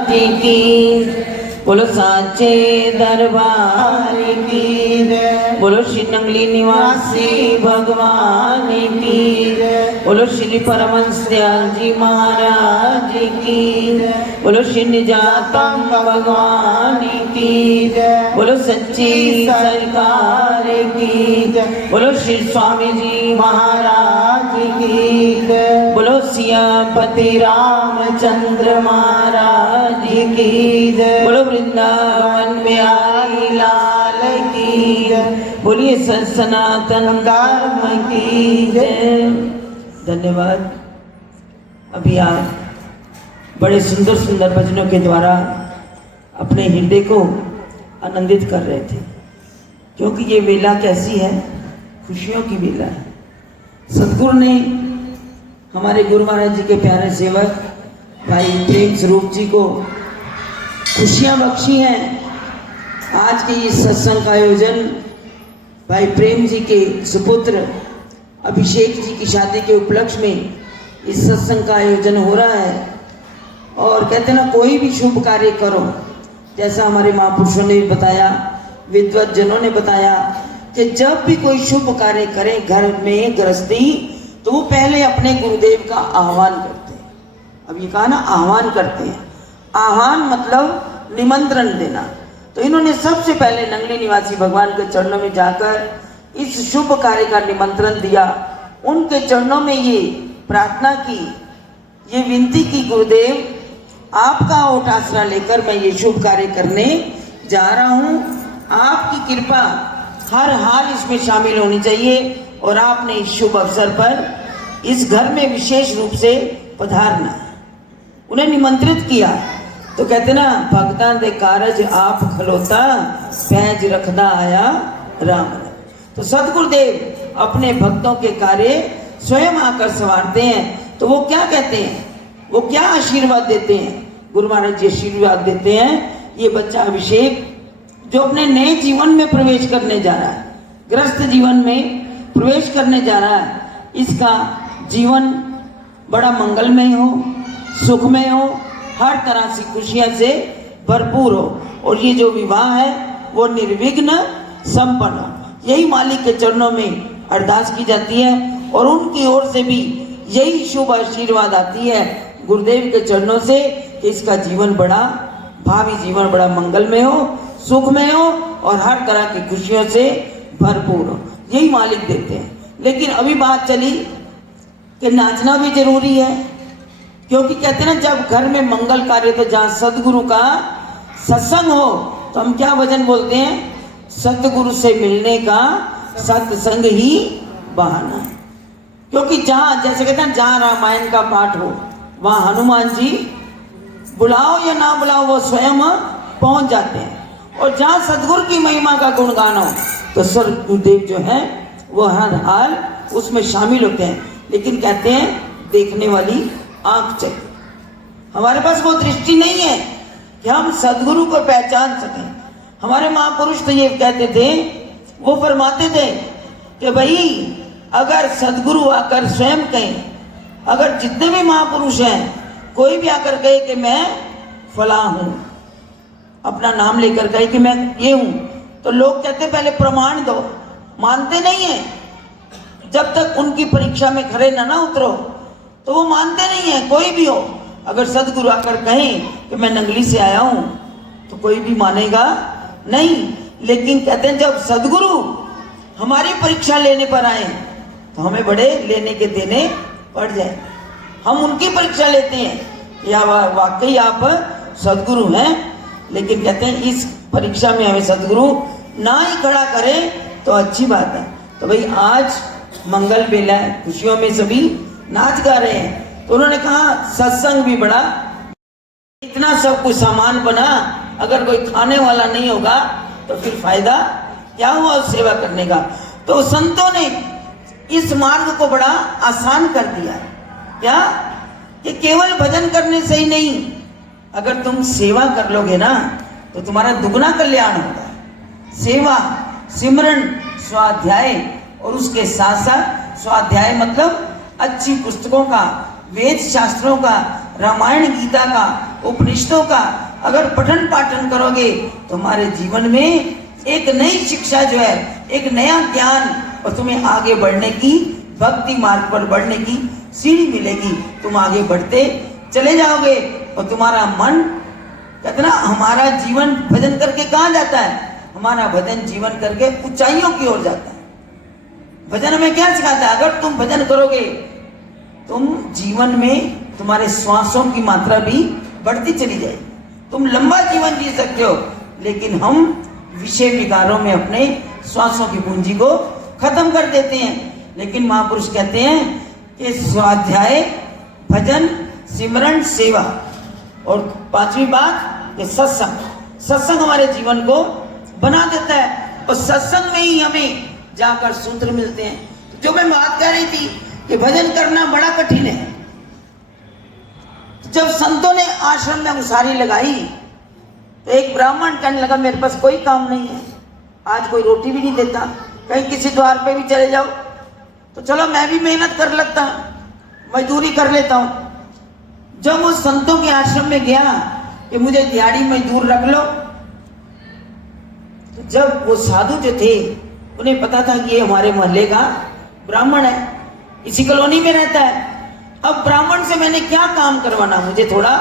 जी की, बोलो साचे दरबार की, बोलो श्री नंगली निवासी भगवान की, बोलो श्री परमहंस दयाल जी महाराज की, बोलो श्री निजातम भगवान की, बोलो सच्ची सरकार की, बोलो श्री स्वामी जी महाराज की, बोलो सियापति रामचंद्र महाराज की, बोलो वृंदावन बिहारी लाल की, बोलिए सनातन धर्म की जय। धन्यवाद। अभी आप बड़े सुंदर सुंदर भजनों के द्वारा अपने हृदय को आनंदित कर रहे थे, क्योंकि ये वेला कैसी है, खुशियों की वेला है। सतगुरु ने हमारे गुरु महाराज जी के प्यारे सेवक भाई प्रेम स्वरूप जी को खुशियां बख्शी हैं। आज के इस सत्संग का आयोजन भाई प्रेम जी के सुपुत्र अभिषेक जी की शादी के उपलक्ष्य में इस सत्संग का आयोजन हो रहा है। और कहते ना, कोई भी शुभ कार्य करो, जैसा हमारे महापुरुषों ने भी बताया, विद्वत जनों ने बताया कि जब भी कोई शुभ कार्य करें घर में गृहस्थी, तो वो पहले अपने गुरुदेव का आह्वान करते हैं। अब ये कहा ना, आह्वान करते हैं। आह्वान मतलब निमंत्रण देना। तो इन्होंने सबसे पहले नंगली निवासी भगवान के चरणों में जाकर इस शुभ कार्य का निमंत्रण दिया, उनके चरणों में ये प्रार्थना की, ये विनती की, गुरुदेव आपका ओट आसरा लेकर मैं ये शुभ कार्य करने जा रहा हूँ। आपकी कृपा हर हाल इसमें शामिल होनी चाहिए और आपने इस शुभ अवसर पर इस घर में विशेष रूप से पधारना है। उन्हें निमंत्रित किया। तो कहते ना, भगतान दे कारज आप खलोता, पैज रखना आया राम। तो सतगुरुदेव अपने भक्तों के कार्य स्वयं आकर संवारते हैं। तो वो क्या कहते हैं, वो क्या आशीर्वाद देते हैं? गुरु महाराज जी आशीर्वाद देते हैं, ये बच्चा अभिषेक जो अपने नए जीवन में प्रवेश करने जा रहा है, गृहस्थ जीवन में प्रवेश करने जा रहा है, इसका जीवन बड़ा मंगलमय हो, सुखमय हो, हर तरह से खुशियां से भरपूर हो, और ये जो विवाह है वो निर्विघ्न संपन्न हो। यही मालिक के चरणों में अरदास की जाती है और उनकी ओर से भी यही शुभ आशीर्वाद आती है गुरुदेव के चरणों से कि इसका जीवन बड़ा, भावी जीवन बड़ा मंगलमय हो, सुखमय हो और हर तरह की खुशियों से भरपूर हो। यही मालिक देते हैं। लेकिन अभी बात चली कि नाचना भी जरूरी है, क्योंकि कहते हैं ना, जब घर में मंगल कार्य, तो जहाँ सदगुरु का सत्संग हो, तो हम क्या भजन बोलते हैं, सतगुरु से मिलने का सत्संग ही बहाना है। क्योंकि जहाँ, जैसे कहते हैं, जहाँ रामायण का पाठ हो वहाँ हनुमान जी बुलाओ या ना बुलाओ वो स्वयं पहुंच जाते हैं। और जहाँ सदगुरु की महिमा का गुणगान हो, तो सदगुरुदेव जो है वो हर हाल उसमें शामिल होते हैं। लेकिन कहते हैं, देखने वाली आंख चाहिए। हमारे पास वो दृष्टि नहीं है कि हम सदगुरु को पहचान सकें। हमारे महापुरुष तो ये कहते थे, वो फरमाते थे कि भाई अगर सदगुरु आकर स्वयं कहें, अगर जितने भी महापुरुष हैं कोई भी आकर कहे कि मैं फला हूं, अपना नाम लेकर कहे कि मैं ये हूं, तो लोग कहते पहले प्रमाण दो, मानते नहीं है। जब तक उनकी परीक्षा में खरे ना उतरो तो वो मानते नहीं है। कोई भी हो, अगर सदगुरु आकर कहें कि मैं नंगली से आया हूं, तो कोई भी मानेगा नहीं। लेकिन कहते हैं, जब सदगुरु हमारी परीक्षा लेने पर आए तो हमें बड़े लेने के देने पड़ जाए। हम उनकी परीक्षा लेते हैं या वाकई आप सदगुरु हैं, लेकिन कहते हैं इस परीक्षा में हमें सदगुरु ना ही खड़ा करे तो अच्छी बात है। तो भाई आज मंगल बेला है, खुशियों में सभी नाच गा रहे हैं। तो उन्होंने कहा सत्संग भी बड़ा, इतना सब कुछ सामान बना, अगर कोई खाने वाला नहीं होगा तो फिर फायदा क्या हुआ उस सेवा करने का। तो संतों ने इस मार्ग को बड़ा आसान कर दिया। क्या कि केवल भजन करने से ही नहीं, अगर तुम सेवा कर लोगे ना तो तुम्हारा दुगना कल्याण होगा। सेवा, सिमरन, स्वाध्याय, और उसके साथ साथ स्वाध्याय मतलब अच्छी पुस्तकों का, वेद शास्त्रों का रामायण गीता का, उपनिषदों का अगर पठन पाठन करोगे तो हमारे जीवन में एक नई शिक्षा जो है, एक नया ज्ञान, और तुम्हें आगे बढ़ने की, भक्ति मार्ग पर बढ़ने की सीढ़ी मिलेगी। तुम आगे बढ़ते चले जाओगे और तुम्हारा मन, कहते ना, हमारा जीवन भजन करके कहाँ जाता है? हमारा भजन जीवन करके ऊंचाइयों की ओर जाता है। भजन हमें क्या सिखाता है? अगर तुम भजन करोगे, तुम जीवन में तुम्हारे श्वासों की मात्रा भी बढ़ती चली जाएगी, तुम लंबा जीवन जी सकते हो। लेकिन हम विषय विकारों में अपने श्वासों की पूंजी को खत्म कर देते हैं। लेकिन महापुरुष कहते हैं कि स्वाध्याय, भजन, सिमरन, सेवा, और पांचवी बात ये सत्संग। सत्संग हमारे जीवन को बना देता है और सत्संग में ही हमें जाकर सूत्र मिलते हैं। जो मैं बात कर रही थी कि भजन करना बड़ा कठिन है। जब संतों ने आश्रम में उसारी लगाई तो एक ब्राह्मण कहने लगा, मेरे पास कोई काम नहीं है, आज कोई रोटी भी नहीं देता, कहीं किसी द्वार पे भी चले जाओ तो चलो मैं भी मेहनत कर लगता, मजदूरी कर लेता हूं। जब वो संतों के आश्रम में गया कि मुझे दिहाड़ी मजदूर रख लो, तो जब वो साधु जो थे उन्हें पता था कि ये हमारे मोहल्ले का ब्राह्मण है, इसी कॉलोनी में रहता है, अब ब्राह्मण से मैंने क्या काम करवाना, मुझे थोड़ा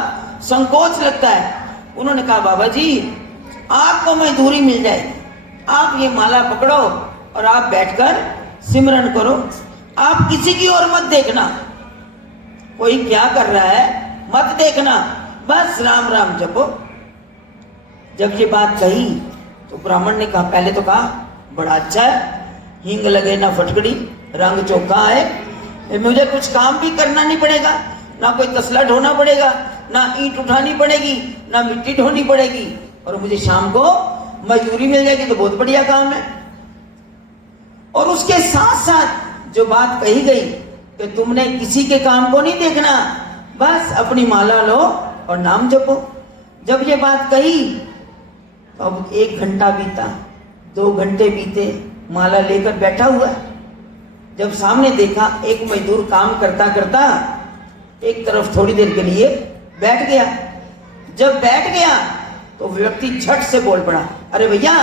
संकोच लगता है। उन्होंने कहा, बाबा जी आपको मजदूरी मिल जाएगी, आप ये माला पकड़ो और आप बैठकर सिमरन करो, आप किसी की ओर मत देखना, कोई क्या कर रहा है मत देखना, बस राम राम जपो। जब ये बात कही तो ब्राह्मण ने कहा, पहले तो कहा बड़ा अच्छा है, हींग लगे ना फटकड़ी, रंग चौका है, मुझे कुछ काम भी करना नहीं पड़ेगा, ना कोई तसला ढोना पड़ेगा, ना ईंट उठानी पड़ेगी, ना मिट्टी ढोनी पड़ेगी, और मुझे शाम को मजदूरी मिल जाएगी, तो बहुत बढ़िया काम है। और उसके साथ साथ जो बात कही गई कि तुमने किसी के काम को नहीं देखना, बस अपनी माला लो और नाम जपो। जब ये बात कही तो अब 1 घंटा बीता, 2 घंटे बीते, माला लेकर बैठा हुआ। जब सामने देखा एक मजदूर काम करता करता एक तरफ थोड़ी देर के लिए बैठ गया। जब बैठ गया तो व्यक्ति झट से बोल पड़ा, अरे भैया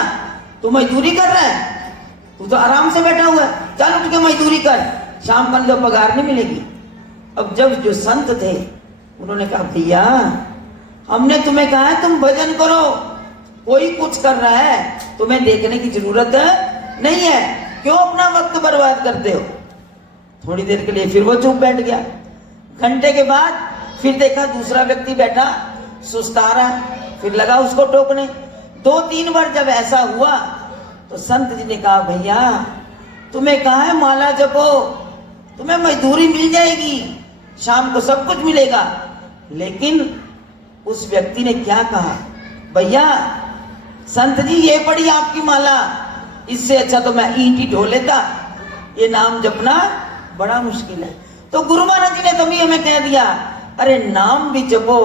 तू मजदूरी कर रहा है, तू तो आराम से बैठा हुआ है, चल उठ के मजदूरी कर, शाम को तो पगार नहीं मिलेगी। अब जब जो संत थे उन्होंने कहा, भैया हमने तुम्हें कहा है तुम भजन करो, कोई कुछ कर रहा है तुम्हें देखने की जरूरत नहीं है, क्यों अपना वक्त बर्बाद करते हो। थोड़ी देर के लिए फिर वो चुप बैठ गया। घंटे के बाद फिर देखा दूसरा व्यक्ति बैठा सुस्ता रहा, फिर लगा उसको टोकने। 2-3 बार जब ऐसा हुआ तो संत जी ने कहा, भैया तुम्हें कहा है माला जपो, तुम्हें मजदूरी मिल जाएगी, शाम को सब कुछ मिलेगा। लेकिन उस व्यक्ति ने क्या कहा, भैया संत जी ये पड़ी आपकी माला, इससे अच्छा तो मैं ईंट ही ढो लेता, ये नाम जपना बड़ा मुश्किल है। तो गुरु महाराज जी ने तभी हमें कह दिया, अरे नाम भी जपो,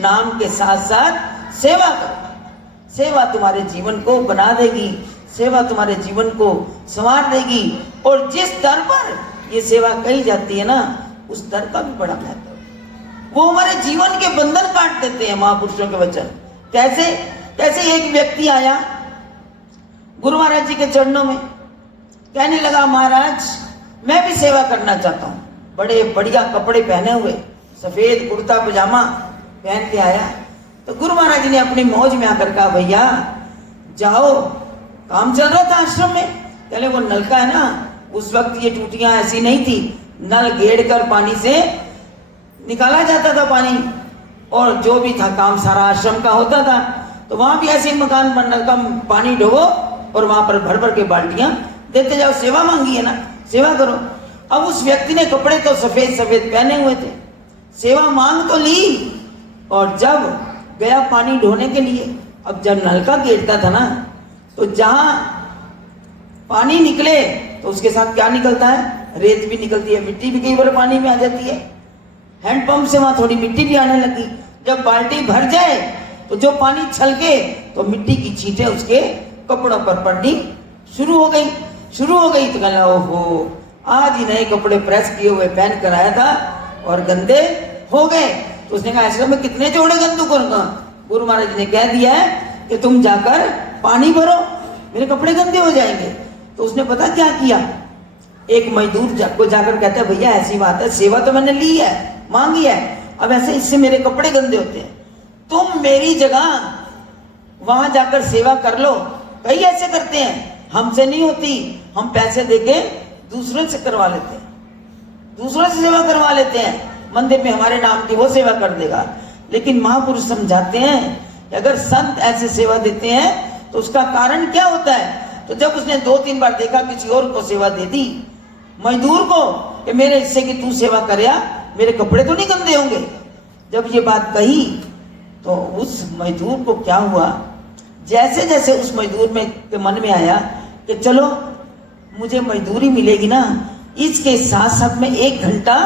नाम के साथ साथ सेवा करो। सेवा तुम्हारे जीवन को बना देगी, सेवा तुम्हारे जीवन को संवार देगी। और जिस दर पर ये सेवा कही जाती है ना, उस दर का भी बड़ा महत्व है। वो हमारे जीवन के बंधन काट देते हैं महापुरुषों के वचन। कैसे? कैसे एक व्यक्ति आया गुरु महाराज जी के चरणों में, कहने लगा, महाराज मैं भी सेवा करना चाहता हूँ। बड़े बढ़िया कपड़े पहने हुए, सफेद कुर्ता पजामा पहन के आया। तो गुरु महाराज जी ने अपनी मौज में आकर कहा, भैया जाओ, काम चल रहा था आश्रम में। पहले वो नलका है ना, उस वक्त ये टूटियां ऐसी नहीं थी, नल गेड़ कर पानी से निकाला जाता था पानी, और जो भी था काम सारा आश्रम का होता था। तो वहां भी ऐसे मकान बन, नलका पानी ढोवो और वहां पर भर भर के बाल्टियां देते जाओ, सेवा मांगी है ना, सेवा करो। अब उस व्यक्ति ने कपड़े तो सफेद सफेद पहने हुए थे, सेवा मांग तो ली, और जब गया पानी ढोने के लिए, अब जब नलका गिरता था ना, तो जहां पानी निकले तो उसके साथ क्या निकलता है, रेत भी निकलती है, मिट्टी भी कई बार पानी में आ जाती है। हैंडपंप से वहां थोड़ी मिट्टी भी आने लगी। जब बाल्टी भर जाए तो जो पानी छलके तो मिट्टी की छींटे उसके कपड़ों पर पड़नी शुरू हो गई। तो कहना, ओहो आज ही नए कपड़े प्रेस किए हुए पहन कर आया था और गंदे हो गए। तो उसने कहा ऐसा मैं कितने जोड़े गंदू करूंगा। गुरु महाराज ने कह दिया है कि तुम जाकर पानी भरो, मेरे कपड़े गंदे हो जाएंगे। तो उसने पता क्या किया, एक मजदूर को जाकर कहता है भैया ऐसी बात है, सेवा तो मैंने ली है, मांगी है, अब ऐसे इससे मेरे कपड़े गंदे होते हैं, तुम मेरी जगह वहां जाकर सेवा कर लो। कई ऐसे करते हैं, हमसे नहीं होती, हम पैसे देके दूसरों से करवा लेते हैं, दूसरों से सेवा करवा लेते हैं, मंदिर में हमारे नाम की वो सेवा कर देगा। लेकिन महापुरुष समझाते हैं कि अगर संत ऐसे सेवा देते हैं तो उसका कारण क्या होता है। तो जब उसने 2-3 बार देखा किसी और को सेवा दे दी, मजदूर को, कि मेरे हिस्से की तू सेवा करया, मेरे कपड़े तो नहीं गंदे होंगे। जब ये बात कही तो उस मजदूर को क्या हुआ, जैसे जैसे उस मजदूर में के मन में आया कि चलो मुझे मजदूरी मिलेगी ना, इसके साथ साथ में 1 घंटा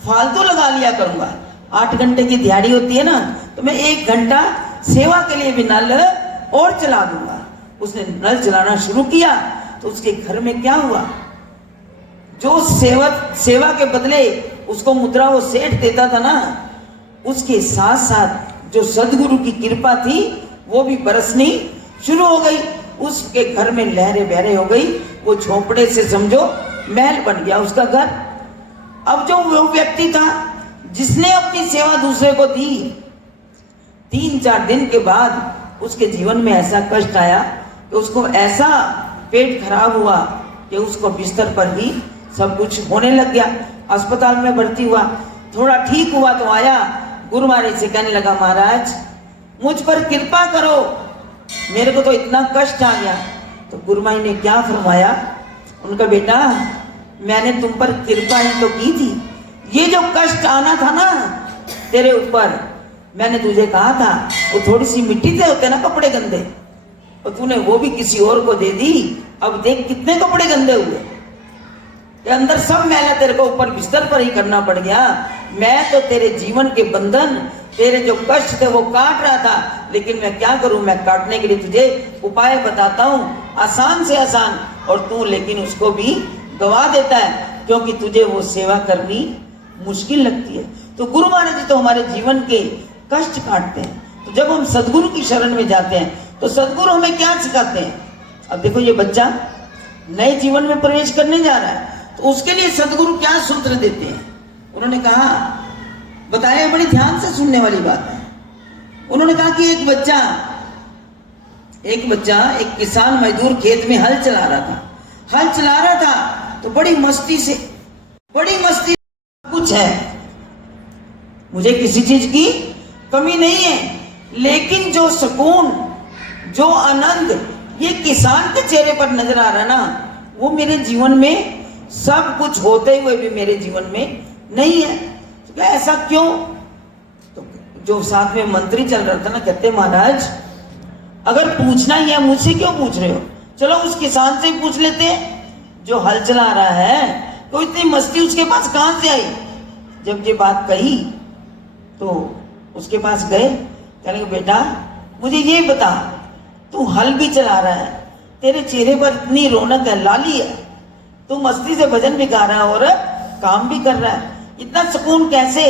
फालतू लगा लिया करूंगा। 8 घंटे की दिहाड़ी होती है ना, तो मैं 1 घंटा सेवा के लिए भी नल और चला दूंगा। उसने नल चलाना शुरू किया तो उसके घर में क्या हुआ, जो सेवा के बदले उसको मुद्रा वो सेठ देता था ना, उसके साथ साथ जो सदगुरु की कृपा थी वो भी बरसनी शुरू हो गई। उसके घर में लहरें बहरें हो गई, वो झोपड़े से समझो महल बन गया उसका घर। अब जो वो व्यक्ति था जिसने अपनी सेवा दूसरे को दी, 3-4 दिन के बाद उसके जीवन में ऐसा कष्ट आया कि उसको ऐसा पेट खराब हुआ कि उसको बिस्तर पर ही सब कुछ होने लग गया। अस्पताल में भर्ती हुआ, थोड़ा ठीक हुआ तो आया, गुरु महाराज से कहने लगा महाराज मुझ पर कृपा करो, मेरे को तो इतना कष्ट आ गया। तो गुरु महाराज ने क्या फरमाया, उनका बेटा मैंने तुम पर कृपा ही तो की थी, ये जो कष्ट आना था ना तेरे ऊपर, मैंने तुझे कहा था वो थोड़ी सी मिट्टी से होते ना कपड़े गंदे, और तूने वो भी किसी और को दे दी। अब देख कितने कपड़े गंदे हुए, ये अंदर सब मैला तेरे को ऊपर बिस्तर पर ही करना पड़ गया। मैं तो तेरे जीवन के बंधन, तेरे जो कष्ट थे वो काट रहा था, लेकिन मैं क्या करूं, मैं काटने के लिए तुझे उपाय बताता हूं, आसान से आसान, और तू लेकिन उसको भी गवा देता है क्योंकि तुझे वो सेवा करनी मुश्किल लगती है। तो गुरु महाराज जी तो हमारे जीवन के कष्ट काटते हैं। तो जब हम सदगुरु की शरण में जाते हैं तो सदगुरु हमें क्या सिखाते हैं। अब देखो ये बच्चा नए जीवन में प्रवेश करने जा रहा है, तो उसके लिए सदगुरु क्या सूत्र देते हैं। उन्होंने कहा, बताया, बड़ी ध्यान से सुनने वाली बात है। उन्होंने कहा कि एक बच्चा एक किसान मजदूर खेत में हल चला रहा था तो बड़ी मस्ती कुछ है, मुझे किसी चीज की कमी नहीं है, लेकिन जो सुकून, जो आनंद ये किसान के चेहरे पर नजर आ रहा है ना, वो मेरे जीवन में सब कुछ होते हुए भी मेरे जीवन में नहीं है। तो क्या ऐसा क्यों। तो जो साथ में मंत्री चल रहा था ना, कहते महाराज अगर पूछना ही है मुझसे क्यों पूछ रहे हो, चलो उस किसान से पूछ लेते हैं जो हल चला रहा है, तो इतनी मस्ती उसके पास कहां से आई। जब ये बात कही तो उसके पास गए, कहने लगे बेटा मुझे ये बता, तू हल भी चला रहा है, तेरे चेहरे पर इतनी रौनक है, लाली है, तू मस्ती से भजन भी गा रहा है और काम भी कर रहा है, इतना सुकून कैसे।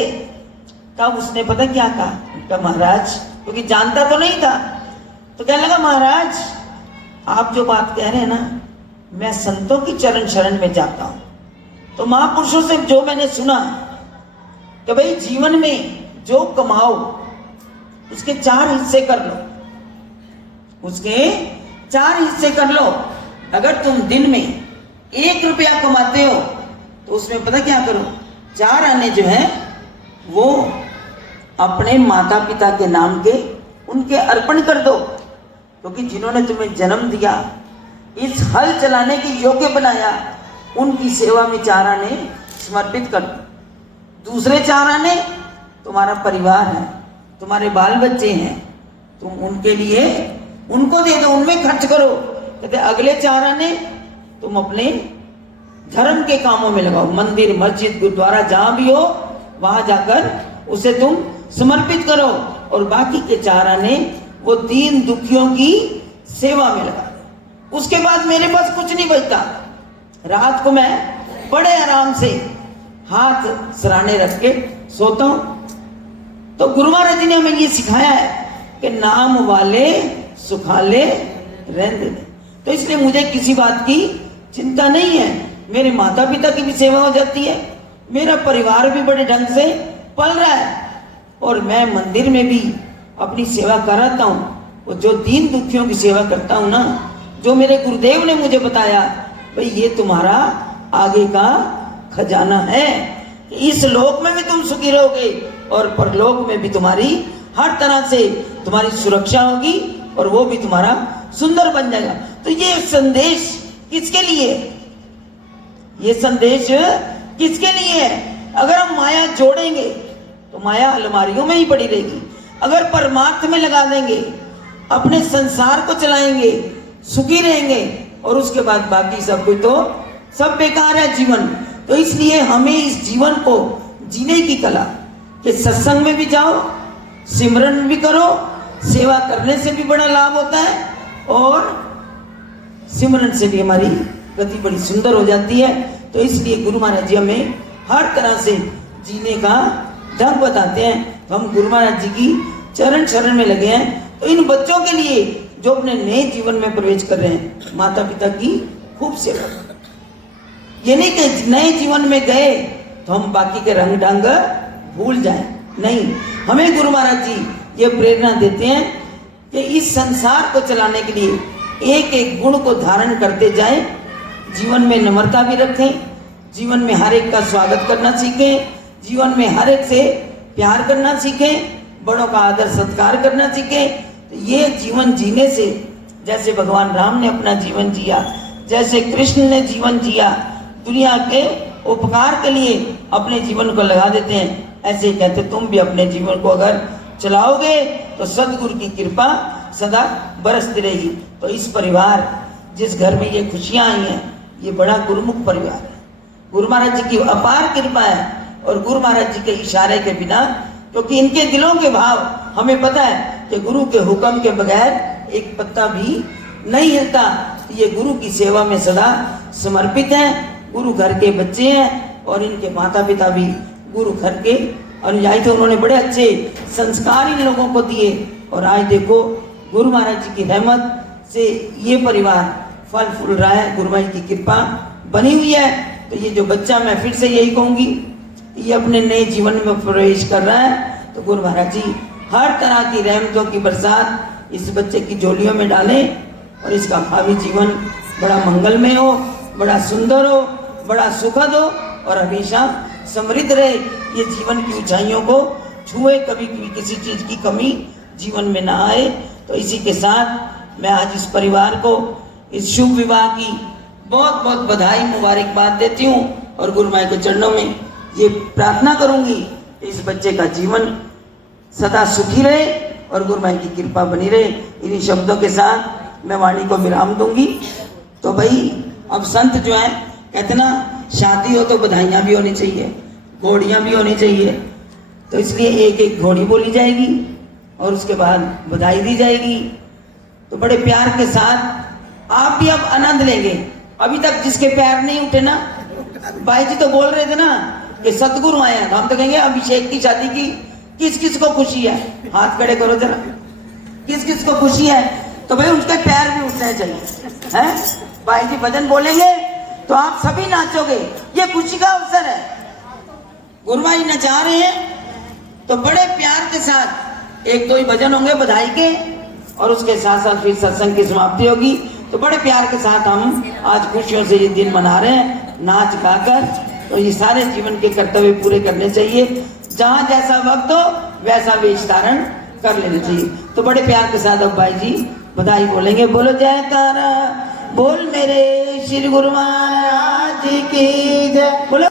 तब उसने पता क्या कहा, महाराज, क्योंकि जानता तो नहीं था, तो कहने लगा महाराज आप जो बात कह रहे हैं ना, मैं संतों की चरण शरण में जाता हूं, तो महापुरुषों से जो मैंने सुना कि भाई जीवन में जो कमाओ उसके 4 हिस्से कर लो, उसके 4 हिस्से कर लो। अगर तुम दिन में 1 रुपया कमाते हो तो उसमें पता क्या करो, 4 आने जो है वो अपने माता पिता के नाम के उनके अर्पण कर दो, क्योंकि जिन्होंने तुम्हें जन्म दिया, इस हल चलाने के योग्य बनाया, उनकी सेवा में 4 आने समर्पित कर दो। दूसरे 4 आने तुम्हारा परिवार है, तुम्हारे बाल बच्चे हैं, तुम उनके लिए उनको दे दो, उनमें खर्च करो। कहते अगले 4 आने तुम अपने धर्म के कामों में लगाओ, मंदिर मस्जिद गुरुद्वारा जहां भी हो वहां जाकर उसे तुम समर्पित करो, और बाकी के 4 आने वो दीन दुखियों की सेवा में लगा दो। उसके बाद मेरे पास कुछ नहीं बचता, रात को मैं बड़े आराम से हाथ सराहने रख के सोता हूं। तो गुरु महाराज जी ने हमें ये सिखाया है कि नाम वाले सुखाले रहने दे। तो इसलिए मुझे किसी बात की चिंता नहीं है। मेरे माता पिता की भी सेवा हो जाती है, मेरा परिवार भी बड़े ढंग से पल रहा है, और मैं मंदिर में भी अपनी सेवा कराता हूँ। और जो दीन दुखियों की सेवा करता हूँ ना, जो मेरे गुरुदेव ने मुझे बताया, भाई ये तुम्हारा आगे का खजाना है। इस लोक में भी तुम सुखी रहोगे और परलोक में भी तुम्हारी हर तरह से तुम्हारी सुरक्षा होगी और वो भी तुम्हारा सुंदर बन जाएगा। तो ये संदेश किसके लिए? ये संदेश किसके लिए है? अगर हम माया जोड़ेंगे तो माया अलमारियों में ही पड़ी रहेगी। अगर परमार्थ में लगा देंगे, अपने संसार को चलाएंगे, सुखी रहेंगे, और उसके बाद बाकी सब कुछ तो सब बेकार है जीवन। तो इसलिए हमें इस जीवन को जीने की कला कि सत्संग में भी जाओ, सिमरन भी करो, सेवा करने से भी बड़ा लाभ होता है, और सिमरन से भी हमारी गति बड़ी सुंदर हो जाती है। तो इसलिए गुरु महाराज जी हमें हर तरह से जीने का ढंग बताते हैं। तो हम गुरु महाराज जी की चरण शरण में लगे हैं। तो इन बच्चों के लिए जो अपने नए जीवन में प्रवेश कर रहे हैं, माता पिता की खूब सेवा करें। ये नहीं कि नए जीवन में गए तो हम बाकी के रंग ढंग भूल जाएं, नहीं। हमें गुरु महाराज जी ये प्रेरणा देते हैं कि इस संसार को चलाने के लिए एक एक गुण को धारण करते जाएं, जीवन में नम्रता भी रखें, जीवन में हर एक का स्वागत करना सीखें, जीवन में हर एक से प्यार करना सीखें, बड़ों का आदर सत्कार करना सीखें। तो ये जीवन जीने से, जैसे भगवान राम ने अपना जीवन जिया, जैसे कृष्ण ने जीवन जिया, दुनिया के उपकार के लिए अपने जीवन को लगा देते हैं, ऐसे कहते तुम भी अपने जीवन को अगर चलाओगे तो सदगुरु की कृपा सदा बरसती रहेगी। तो इस परिवार, जिस घर में ये खुशियां आई हैं, ये बड़ा गुरुमुख परिवार है। गुरु महाराज जी की अपार कृपा है, और गुरु महाराज जी के इशारे के बिना, क्योंकि इनके दिलों के भाव हमें पता है कि गुरु के हुक्म के बगैर एक पत्ता भी नहीं हिलता। ये गुरु की सेवा में सदा समर्पित हैं। गुरु घर के बच्चे हैं और इनके माता पिता भी गुरु घर के अनुयायी थे। उन्होंने बड़े अच्छे संस्कार इन लोगों को दिए, और आज देखो गुरु महाराज जी की रहमत से ये परिवार फल फूल रहा है, गुरु महाराज की कृपा बनी हुई है। तो ये जो बच्चा, मैं फिर से यही कहूँगी, ये अपने नए जीवन में प्रवेश कर रहा है, तो गुरु महाराज जी हर तरह की रहमतों की बरसात इस बच्चे की झोलियों में डालें, और इसका भावी जीवन बड़ा मंगलमय हो, बड़ा सुंदर हो, बड़ा सुखद हो, और हमेशा समृद्ध रहे। ये जीवन की ऊंचाइयों को छुए, कभी कभी किसी चीज की कमी जीवन में ना आए। तो इसी के साथ मैं आज इस परिवार को इस शुभ विवाह की बहुत बहुत बधाई मुबारकबाद देती हूँ, और गुरु माई के चरणों में ये प्रार्थना करूंगी इस बच्चे का जीवन सदा सुखी रहे और गुरु माई की कृपा बनी रहे। इन्हीं शब्दों के साथ मैं वाणी को विराम दूंगी। तो भाई, अब संत जो है कहते ना, शादी हो तो बधाइयाँ भी होनी चाहिए, घोड़ियाँ भी होनी चाहिए। तो इसलिए एक एक घोड़ी बोली जाएगी और उसके बाद बधाई दी जाएगी। तो बड़े प्यार के साथ आप भी अब आनंद लेंगे। अभी तक जिसके पैर नहीं उठे ना, भाई जी तो बोल रहे थे ना कि सतगुरु आए हैं, तो हम तो कहेंगे अभिषेक की शादी की किस किस को खुशी है, हाथ खड़े करो जरा, किस किस को खुशी है। तो भाई उसके पैर भी उठने चाहिए, हैं? भाई जी भजन बोलेंगे तो आप सभी नाचोगे, ये खुशी का अवसर है। गुरु भाई नचा रहे हैं तो बड़े प्यार के साथ एक दो ही भजन होंगे बधाई के, और उसके साथ साथ फिर सत्संग की समाप्ति होगी। तो बड़े प्यार के साथ हम आज खुशियों से ये दिन मना रहे हैं, नाच गाकर। तो ये सारे जीवन के कर्तव्य पूरे करने चाहिए, जहाँ जैसा वक्त हो वैसा वेश धारण कर लेना चाहिए। तो बड़े प्यार के साथ अब भाई जी बधाई बोलेंगे। बोलो जयकारा बोल मेरे श्री गुरु महाराज की जय। बोलो।